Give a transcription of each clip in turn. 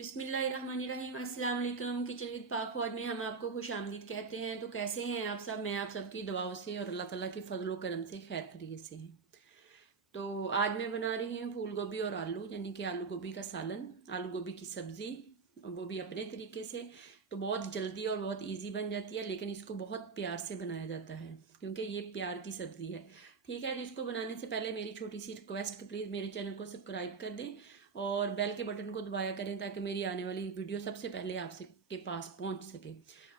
बिस्मिल्लाहिर्रहमानिर्रहीम। अस्सलाम वालेकुम। किचन विद पाक फौज में हम आपको खुश आमदीद कहते हैं। तो कैसे हैं आप सब? मैं आप सबकी दुआओं से और अल्लाह ताला के फजलो करम से खैर खैरियत से हैं। तो आज मैं बना रही हूँ फूल गोभी और आलू, यानी कि आलू गोभी का सालन, आलू गोभी की सब्ज़ी, वो भी अपने तरीके से। तो बहुत जल्दी और बहुत इजी बन जाती है, लेकिन इसको बहुत प्यार से बनाया जाता है क्योंकि ये प्यार की सब्ज़ी है। ठीक है, तो इसको बनाने से पहले मेरी छोटी सी रिक्वेस्ट कि प्लीज़ मेरे चैनल को सब्सक्राइब कर दें और बेल के बटन को दबाया करें ताकि मेरी आने वाली वीडियो सबसे पहले आपसे के पास पहुंच सके।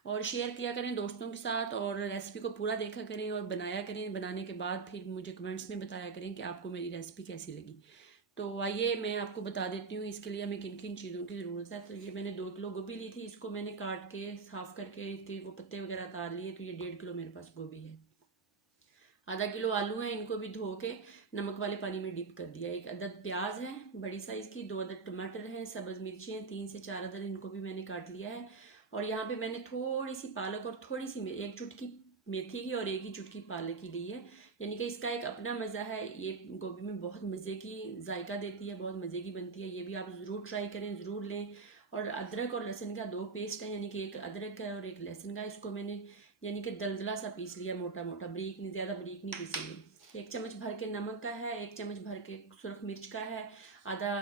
और शेयर किया करें दोस्तों के साथ और रेसिपी को पूरा देखा करें और बनाया करें। बनाने के बाद फिर मुझे कमेंट्स में बताया करें कि आपको मेरी रेसिपी कैसी लगी। तो आइए मैं आपको बता देती हूँ इसके लिए हमें किन किन चीज़ों की ज़रूरत है। तो ये मैंने 2 किलो गोभी ली थी, इसको मैंने काट के साफ़ करके इसके वो पत्ते वगैरह उतार लिए। तो ये 1.5 किलो मेरे पास गोभी है। आधा किलो आलू है, इनको भी धो के नमक वाले पानी में डिप कर दिया। 1 अदद प्याज है बड़ी साइज़ की, 2 अदद टमाटर हैं, सब्ज़ मिर्ची हैं 3 से 4 अदद, इनको भी मैंने काट लिया है। और यहाँ पे मैंने थोड़ी सी पालक और थोड़ी सी 1 चुटकी मेथी की और 1 ही चुटकी पालक की ली है। यानी कि इसका एक अपना मज़ा है, ये गोभी में बहुत मज़े की जायका देती है, बहुत मज़े की बनती है। ये भी आप ज़रूर ट्राई करें, ज़रूर लें। और अदरक और लहसुन का 2 पेस्ट है, यानी कि 1 अदरक का और 1 लहसुन का, इसको मैंने यानी कि दलदला सा पीस लिया, मोटा मोटा, बारीक नहीं, ज़्यादा बारीक नहीं पीसेंगे। 1 चम्मच भर के नमक का है, 1 चम्मच भर के सुरख मिर्च का है, आधा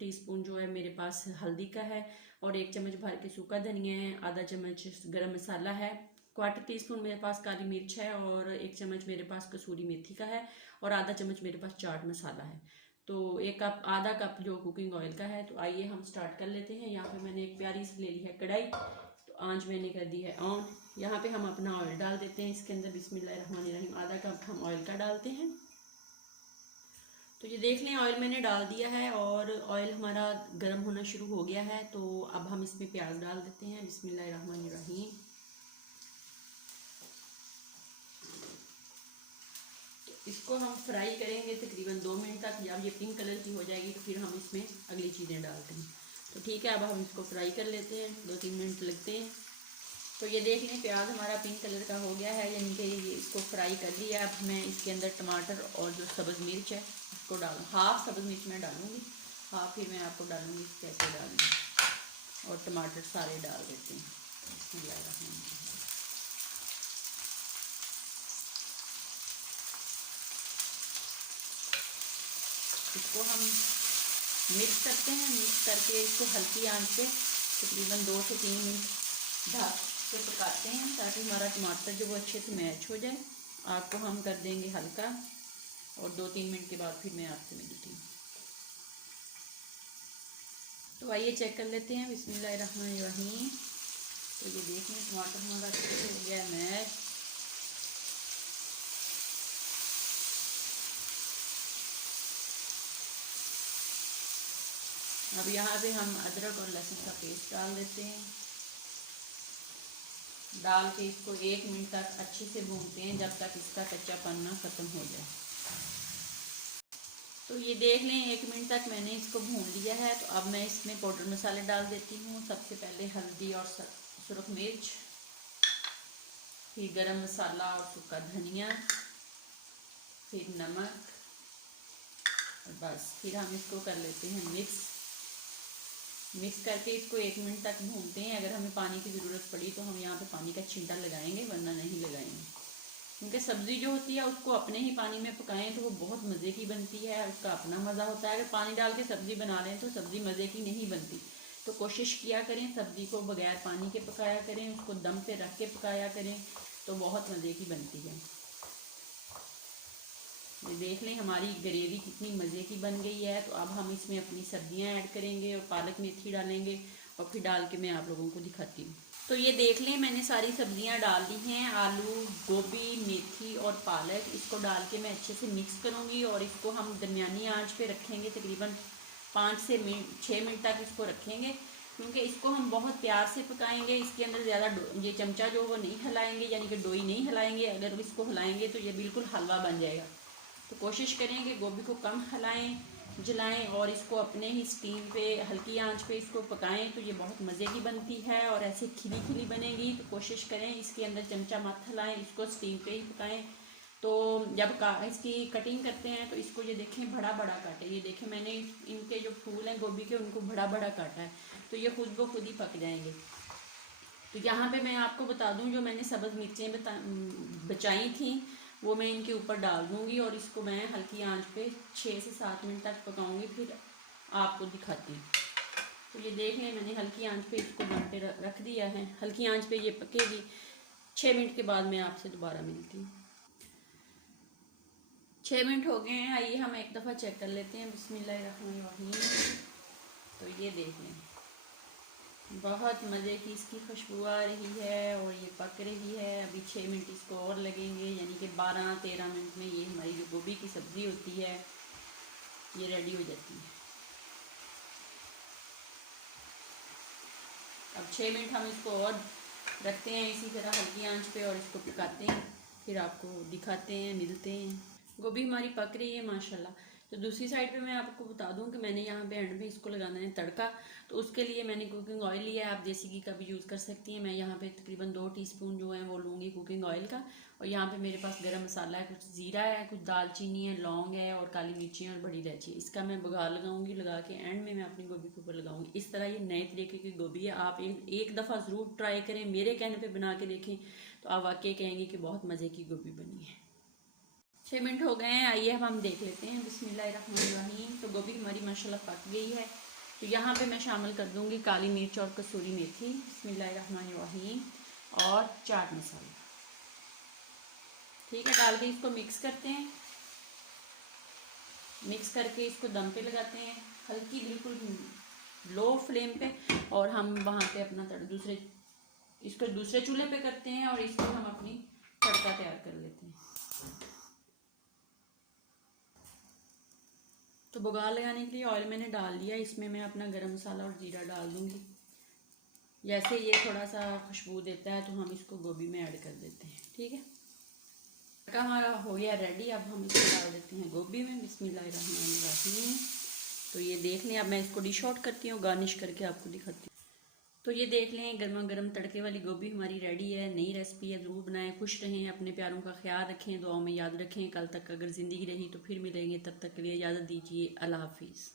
टीस्पून जो है मेरे पास हल्दी का है, और 1 चम्मच भर के सूखा धनिया है, आधा चम्मच गरम मसाला है, 1/4 टीस्पून मेरे पास काली मिर्च है, और 1 चम्मच मेरे पास कसूरी मेथी का है, और आधा चम्मच मेरे पास चाट मसाला है। तो 1 कप, आधा कप जो कुकिंग ऑयल का है। तो आइए हम स्टार्ट कर लेते हैं। यहाँ पे मैंने एक प्यारी सी ले ली है कढ़ाई, तो आंच मैंने कर दी है ऑन। यहाँ पे हम अपना ऑयल डाल देते हैं इसके अंदर। बिस्मिल्लाहिर्रहमानिर्रहीम। आधा कप हम ऑयल का डालते हैं। तो ये देख लें ऑयल मैंने डाल दिया है और ऑयल हमारा गर्म होना शुरू हो गया है। तो अब हम इसमें प्याज डाल देते हैं। बिस्मिल्लाहिर्रहमानिर्रहीम। इसको हम फ्राई करेंगे तकरीबन 2 मिनट तक। जब ये पिंक कलर की हो जाएगी तो फिर हम इसमें अगली चीज़ें डालते हैं। तो ठीक है, अब हम इसको फ्राई कर लेते हैं, 2-3 मिनट लगते हैं। तो ये देख लें प्याज हमारा पिंक कलर का हो गया है, यानी कि ये इसको फ्राई कर लिया। अब मैं इसके अंदर टमाटर और जो सब्ज़ मिर्च है उसको डालूँ। हाफ सब्ज़ मिर्च मैं डालूँगी, हाफ फिर मैं आपको डालूँगी कैसे डालूँगी। और टमाटर सारे डाल देते हैं। इसको हम मिक्स करते हैं। मिक्स करके इसको हल्की आंच पे तकरीबन 2 से 3 मिनट ढक के पकाते हैं ताकि हमारा टमाटर जो वो अच्छे से मैच हो जाए। आग को हम कर देंगे हल्का, और 2-3 मिनट के बाद फिर मैं आपसे मिलती हूँ। तो आइए चेक कर लेते हैं। बिस्मिल्लाहिर्रहमानिर्रहीम। तो ये देखें टमाटर हमारा अच्छे से हो गया मैच। अब यहाँ पे हम अदरक और लहसुन का पेस्ट डाल देते हैं। डाल के इसको 1 मिनट तक अच्छे से भूनते हैं जब तक इसका कच्चापन ना ख़त्म हो जाए। तो ये देख लें 1 मिनट तक मैंने इसको भून लिया है। तो अब मैं इसमें पाउडर मसाले डाल देती हूँ। सबसे पहले हल्दी और सुरख मिर्च, फिर गरम मसाला और सूखा धनिया, फिर नमक, और बस फिर हम इसको कर लेते हैं मिक्स करके इसको 1 मिनट तक भूनते हैं। अगर हमें पानी की ज़रूरत पड़ी तो हम यहाँ पे पानी का छींटा लगाएंगे, वरना नहीं लगाएंगे, क्योंकि सब्ज़ी जो होती है उसको अपने ही पानी में पकाएं तो वो बहुत मज़े की बनती है, उसका अपना मज़ा होता है। अगर पानी डाल के सब्ज़ी बना लें तो सब्ज़ी मज़े की नहीं बनती। तो कोशिश किया करें सब्ज़ी को बगैर पानी के पकाया करें, उसको दम पे रख के पकाया करें, तो बहुत मज़े की बनती है। ये देख लें हमारी ग्रेवी कितनी मज़े की बन गई है। तो अब हम इसमें अपनी सब्जियां ऐड करेंगे और पालक मेथी डालेंगे, और फिर डाल के मैं आप लोगों को दिखाती हूँ। तो ये देख लें मैंने सारी सब्जियां डाल दी हैं, आलू, गोभी, मेथी और पालक। इसको डाल के मैं अच्छे से मिक्स करूँगी और इसको हम दरमियानी आंच पे रखेंगे। तकरीबन 5 से 6 मिनट तक इसको रखेंगे, क्योंकि इसको हम बहुत प्यार से पकाएंगे। इसके अंदर ज़्यादा ये चमचा जो वो नहीं हिलाएंगे, यानी कि डोई नहीं हिलाएंगे। अगर इसको हिलाएंगे तो ये बिल्कुल हलवा बन जाएगा। तो कोशिश करें कि गोभी को कम हिलाएं, जलाएं, और इसको अपने ही स्टीम पे हल्की आंच पे इसको पकाएं तो ये बहुत मज़े की बनती है और ऐसे खिली खिली बनेगी। तो कोशिश करें इसके अंदर चमचा मत हिलाएं, इसको स्टीम पे ही पकाएं। तो जब इसकी कटिंग करते हैं तो इसको ये देखें बड़ा बड़ा काटे, ये देखें मैंने इनके जो फूल हैं गोभी के उनको बड़ा बड़ा काटा है, तो ये खुद ब खुद ही पक जाएंगे। तो यहाँ पे मैं आपको बता दूँ, जो मैंने सब्ज़ मिर्चें बचाई थी वो मैं इनके ऊपर डाल दूँगी और इसको मैं हल्की आंच पे 6 से 7 मिनट तक पकाऊँगी, फिर आपको दिखाती हूँ। तो ये देख लें मैंने हल्की आंच पे इसको दम पे रख दिया है, हल्की आंच पे ये पकेगी। 6 मिनट के बाद मैं आपसे दोबारा मिलती हूँ। 6 मिनट हो गए हैं, आइए हम एक दफ़ा चेक कर लेते हैं। बिस्मिल्लाहिर्रहमानिर्रहीम। तो ये देख लें बहुत मज़े की इसकी खुशबू आ रही है और ये पक रही है। अभी 6 मिनट इसको और लगेंगे, यानी कि 12-13 मिनट में ये हमारी जो गोभी की सब्ज़ी होती है ये रेडी हो जाती है। अब 6 मिनट हम इसको और रखते हैं इसी तरह हल्की आंच पे और इसको पकाते हैं, फिर आपको दिखाते हैं, मिलते हैं। गोभी हमारी पक रही है माशाल्लाह। तो दूसरी साइड पे मैं आपको बता दूं कि मैंने यहाँ पे एंड में इसको लगाना है तड़का। तो उसके लिए मैंने कुकिंग ऑयल लिया है, आप देसी घी का भी यूज़ कर सकती हैं। मैं यहाँ पे तकरीबन 2 टीस्पून जो है वो लूँगी कुकिंग ऑयल का। और यहाँ पे मेरे पास गरम मसाला है, कुछ ज़ीरा है, कुछ दालचीनी है, लौंग है और काली मिर्ची है और बड़ी इलायची। इसका मैं बघार लगाऊंगी, लगा के एंड में मैं अपनी गोभी के ऊपर लगाऊंगी। इस तरह ये नए तरीके की गोभी है, आप एक दफ़ा ज़रूर ट्राई करें, मेरे कहने पर बना के देखें तो आप वाकई कहेंगे कि बहुत मज़े की गोभी बनी है। 6 मिनट हो गए हैं, आइए अब हम देख लेते हैं। बिस्मिल्लाहिर्रहमानिर्रहीम। तो गोभी हमारी माशाल्लाह पक गई है। तो यहाँ पे मैं शामिल कर दूँगी काली मिर्च और कसूरी मेथी, बिस्मिल्लाहिर्रहमानिर्रहीम, और चाट मसाला। ठीक है, डाल के इसको मिक्स करते हैं। मिक्स करके इसको दम पे लगाते हैं हल्की बिल्कुल लो फ्लेम पे, और हम वहाँ पे अपना इसको दूसरे चूल्हे पे करते हैं और इसको हम अपनी तड़का तैयार कर लेते हैं। तो बघार लगाने के लिए ऑयल मैंने डाल दिया, इसमें मैं अपना गरम मसाला और जीरा डाल दूंगी। जैसे ये थोड़ा सा खुशबू देता है तो हम इसको गोभी में ऐड कर देते हैं। ठीक है, तड़का हमारा हो गया रेडी। अब हम इसको डाल देते हैं गोभी में, बिस्मिल्लाहिर्रहमानिर्रहीम। तो ये देख लें, अब मैं इसको डिश आउट करती हूँ, गार्निश करके आपको दिखाती हूँ। तो ये देख लें गर्मा गर्म तड़के वाली गोभी हमारी रेडी है। नई रेसिपी है, ज़रूर बनाएं। खुश रहें, अपने प्यारों का ख्याल रखें, दुआओं में याद रखें। कल तक अगर ज़िंदगी रही तो फिर मिलेंगे, तब तक के लिए इजाज़त दीजिए। अल्लाह हाफिज़।